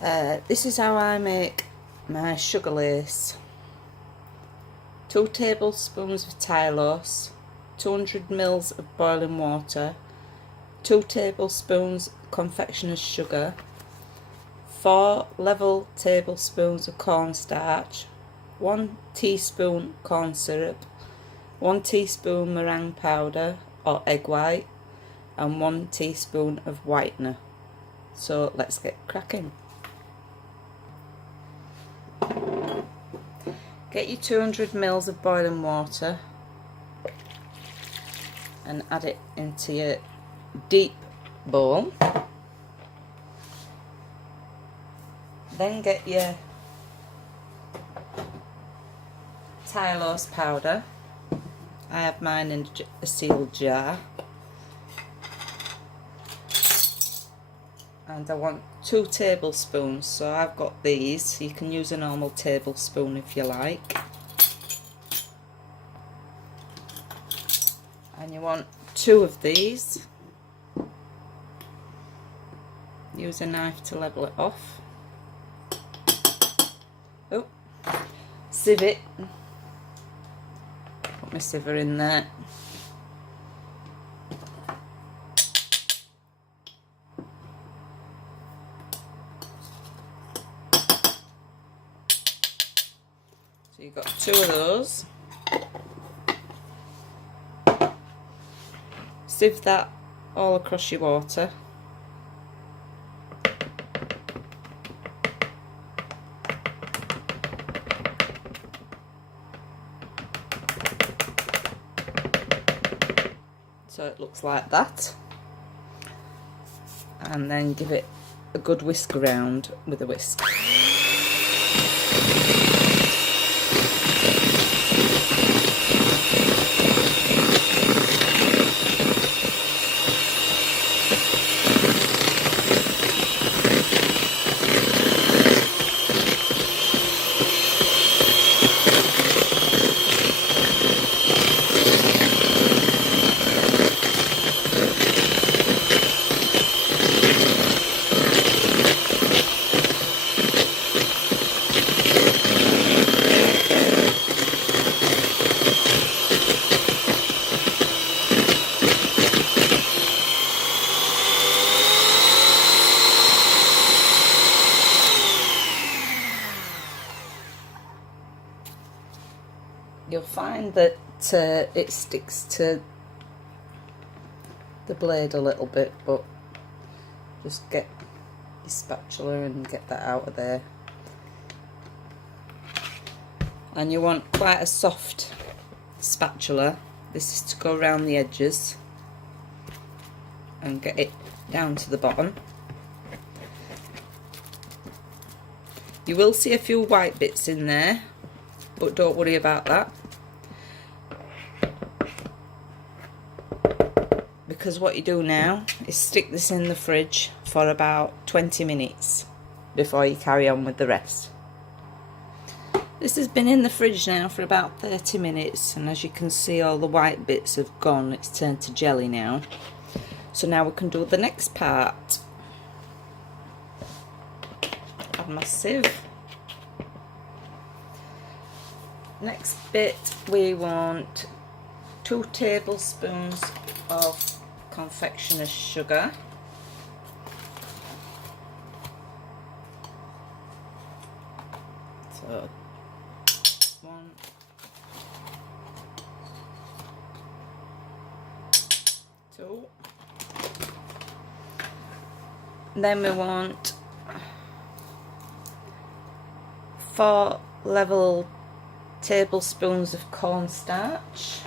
This is how I make my sugar lace. 2 tablespoons of Tylose, 200 ml of boiling water, 2 tablespoons confectioner's sugar, 4 level tablespoons of cornstarch, 1 teaspoon corn syrup, 1 teaspoon meringue powder or egg white, and 1 teaspoon of whitener. So let's get cracking. Get your 200 ml of boiling water and add it into your deep bowl. Then get your Tylose powder. I have mine in a sealed jar. And I want 2 tablespoons, so I've got these. You can use a normal tablespoon if you like. And you want 2 of these. Use a knife to level it off. Oh, sieve it. Put my sieve in there. So you've got 2 of those. Sieve that all across your water. So it looks like that. And then give it a good whisk around with a whisk. You'll find that it sticks to the blade a little bit, but just get your spatula and get that out of there. And you want quite a soft spatula. This is to go around the edges and get it down to the bottom. You will see a few white bits in there, but don't worry about that, because what you do now is stick this in the fridge for about 20 minutes before you carry on with the rest. This has been in the fridge now for about 30 minutes, and as you can see, all the white bits have gone. It's turned to jelly now. So now we can do the next part. Add my sieve. Next bit, we want 2 tablespoons of confectioner's sugar. So 1, 2. Then we want 4 level tablespoons of cornstarch.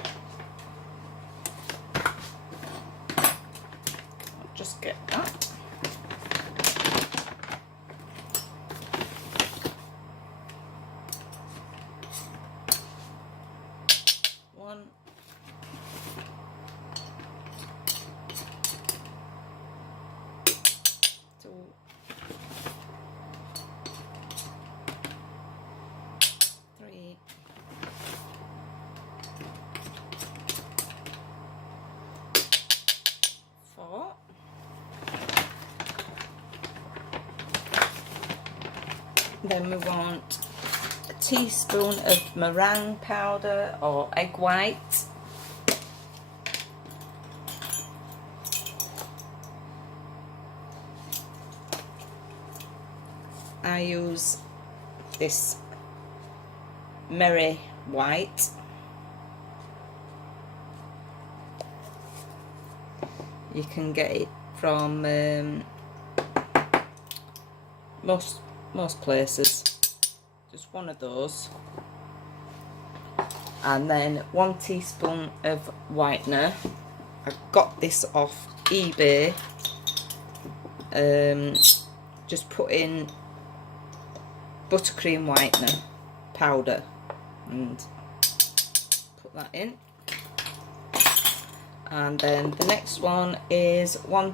I'll just get that. 1, 2, 3, Then we want a teaspoon of meringue powder or egg white. I use this Merry White. You can get it from most places. Just one of those. And then 1 teaspoon of whitener. I got this off eBay. Just put in buttercream whitener powder and put that in. And then the next one is 1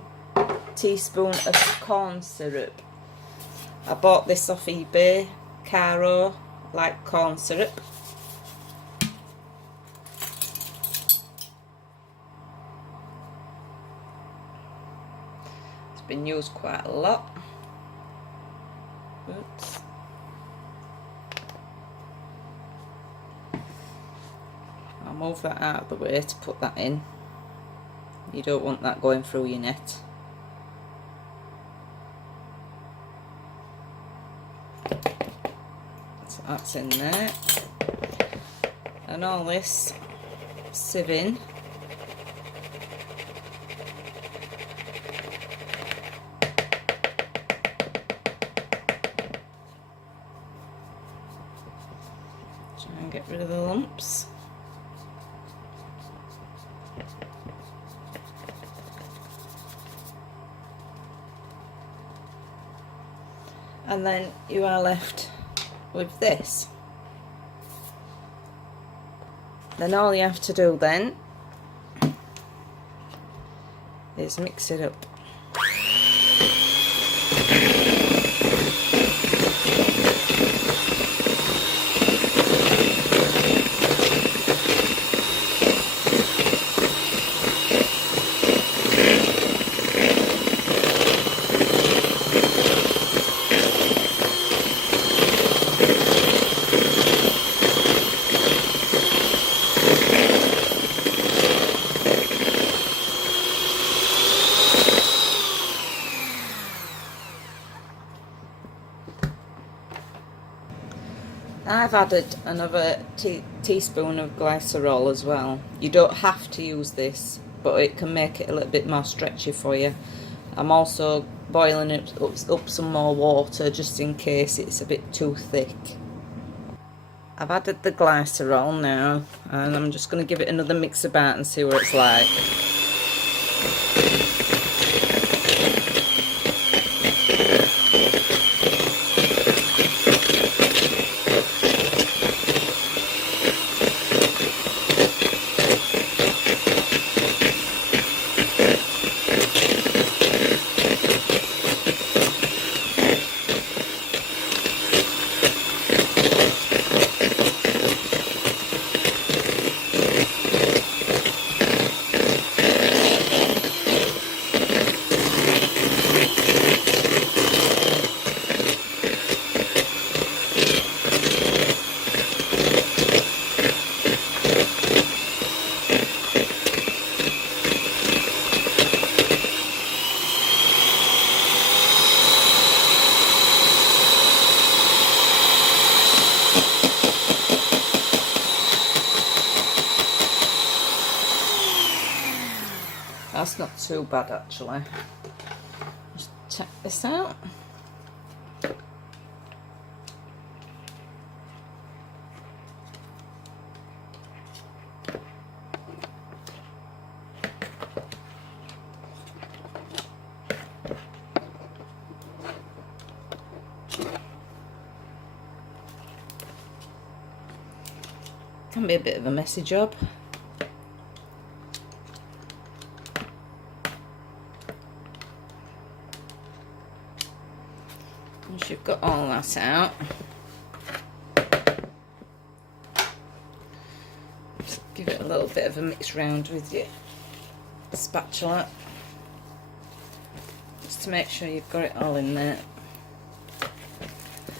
teaspoon of corn syrup. I bought this off eBay, Caro, like corn syrup. It's been used quite a lot. Oops. I'll move that out of the way to put that in. You don't want that going through your net. So that's in there. And all this sieving. Try and get rid of the lumps. And then you are left with this. Then all you have to do then is mix it up. I've added another teaspoon of glycerol as well. You don't have to use this, but it can make it a little bit more stretchy for you. I'm also boiling up some more water just in case it's a bit too thick. I've added the glycerol now, and I'm just going to give it another mix about and see what it's like. That's not too bad actually. Just check this out. Can be a bit of a messy job. Once you've got all that out, just give it a little bit of a mix round with your spatula, just to make sure you've got it all in there.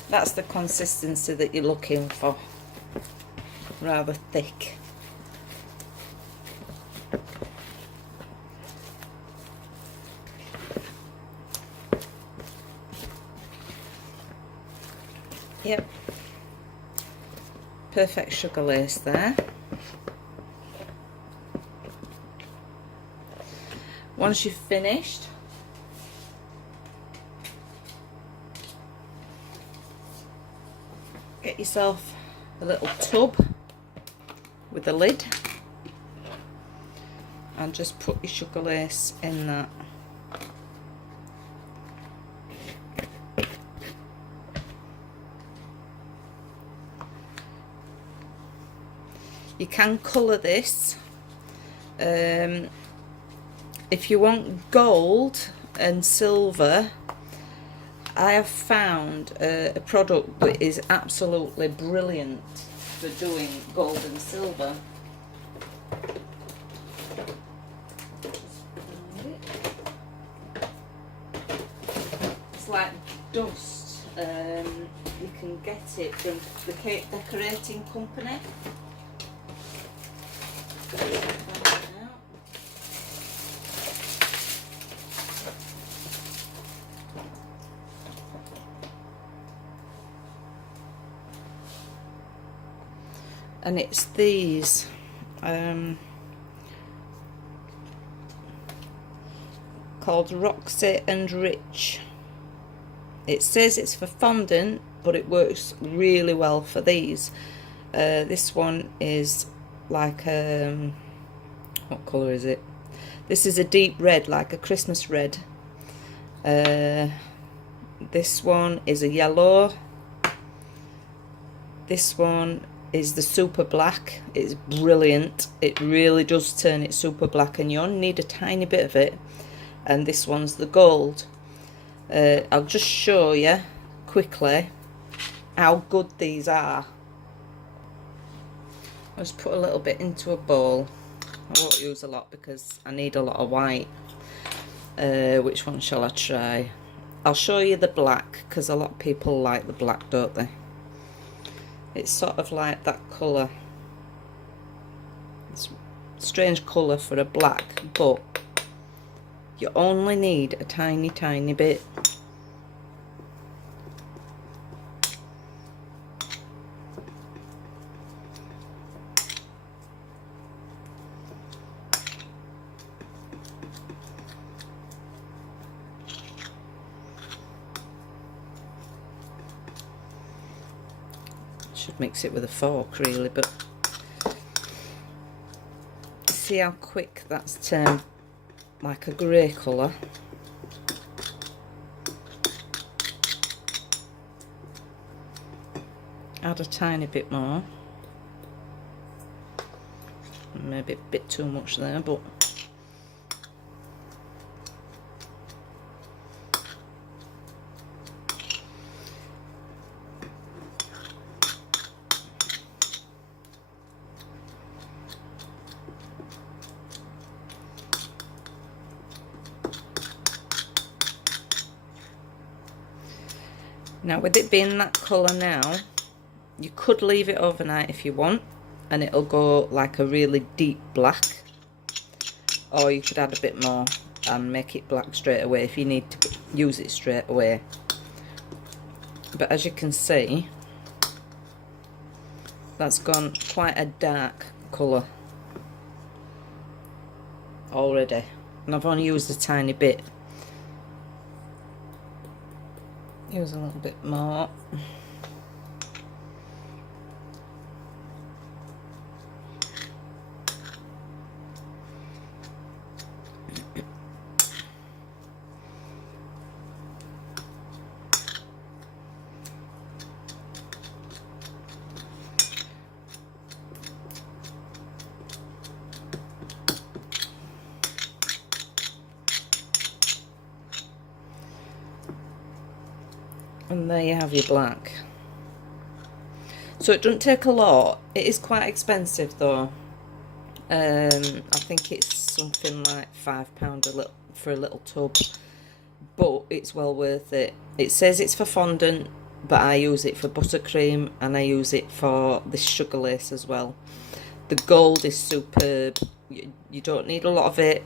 That's the consistency that you're looking for. Rather thick. Yep. Perfect sugar lace there. Once you've finished, get yourself a little tub with a lid and just put your sugar lace in that. You can colour this. If you want gold and silver, I have found a product that is absolutely brilliant for doing gold and silver. It's like dust. You can get it from the Cake Decorating Company. And it's these called Roxy and Rich. It says it's for fondant, but it works really well for these. This one is like what colour is it? This is a deep red, like a Christmas red. This one is a yellow. This one is the super black. It's brilliant. It really does turn it super black, and you only need a tiny bit of it. And this one's the gold. I'll just show you quickly how good these are. I'll just put a little bit into a bowl. I won't use a lot because I need a lot of white. Which one shall I try? I'll show you the black, because a lot of people like the black, don't they? It's sort of like that colour. It's a strange colour for a black, but you only need a tiny, tiny bit. Should mix it with a fork really, but see how quick that's turned like a grey colour. Add a tiny bit more. Maybe a bit too much there, but now with it being that colour now, you could leave it overnight if you want, and it'll go like a really deep black, or you could add a bit more and make it black straight away if you need to use it straight away. But as you can see, that's gone quite a dark colour already, and I've only used a tiny bit. Use a little bit more. And there you have your black. So it doesn't take a lot. It is quite expensive though. I think it's something like £5 for a little tub, but it's well worth it. It says it's for fondant, but I use it for buttercream and I use it for this sugar lace as well. The gold is superb. You don't need a lot of it,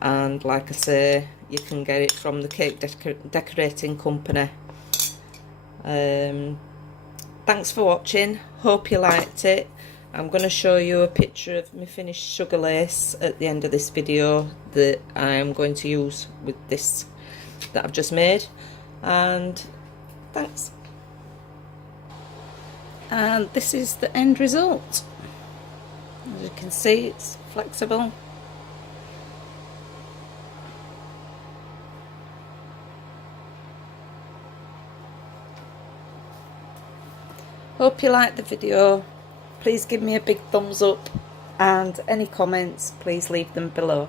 and like I say, you can get it from the Cake Decorating Company. Thanks for watching, hope you liked it. I'm going to show you a picture of my finished sugar lace at the end of this video that I am going to use with this that I've just made. And thanks. And this is the end result. As you can see, it's flexible. Hope you liked the video. Please give me a big thumbs up, and any comments, please leave them below.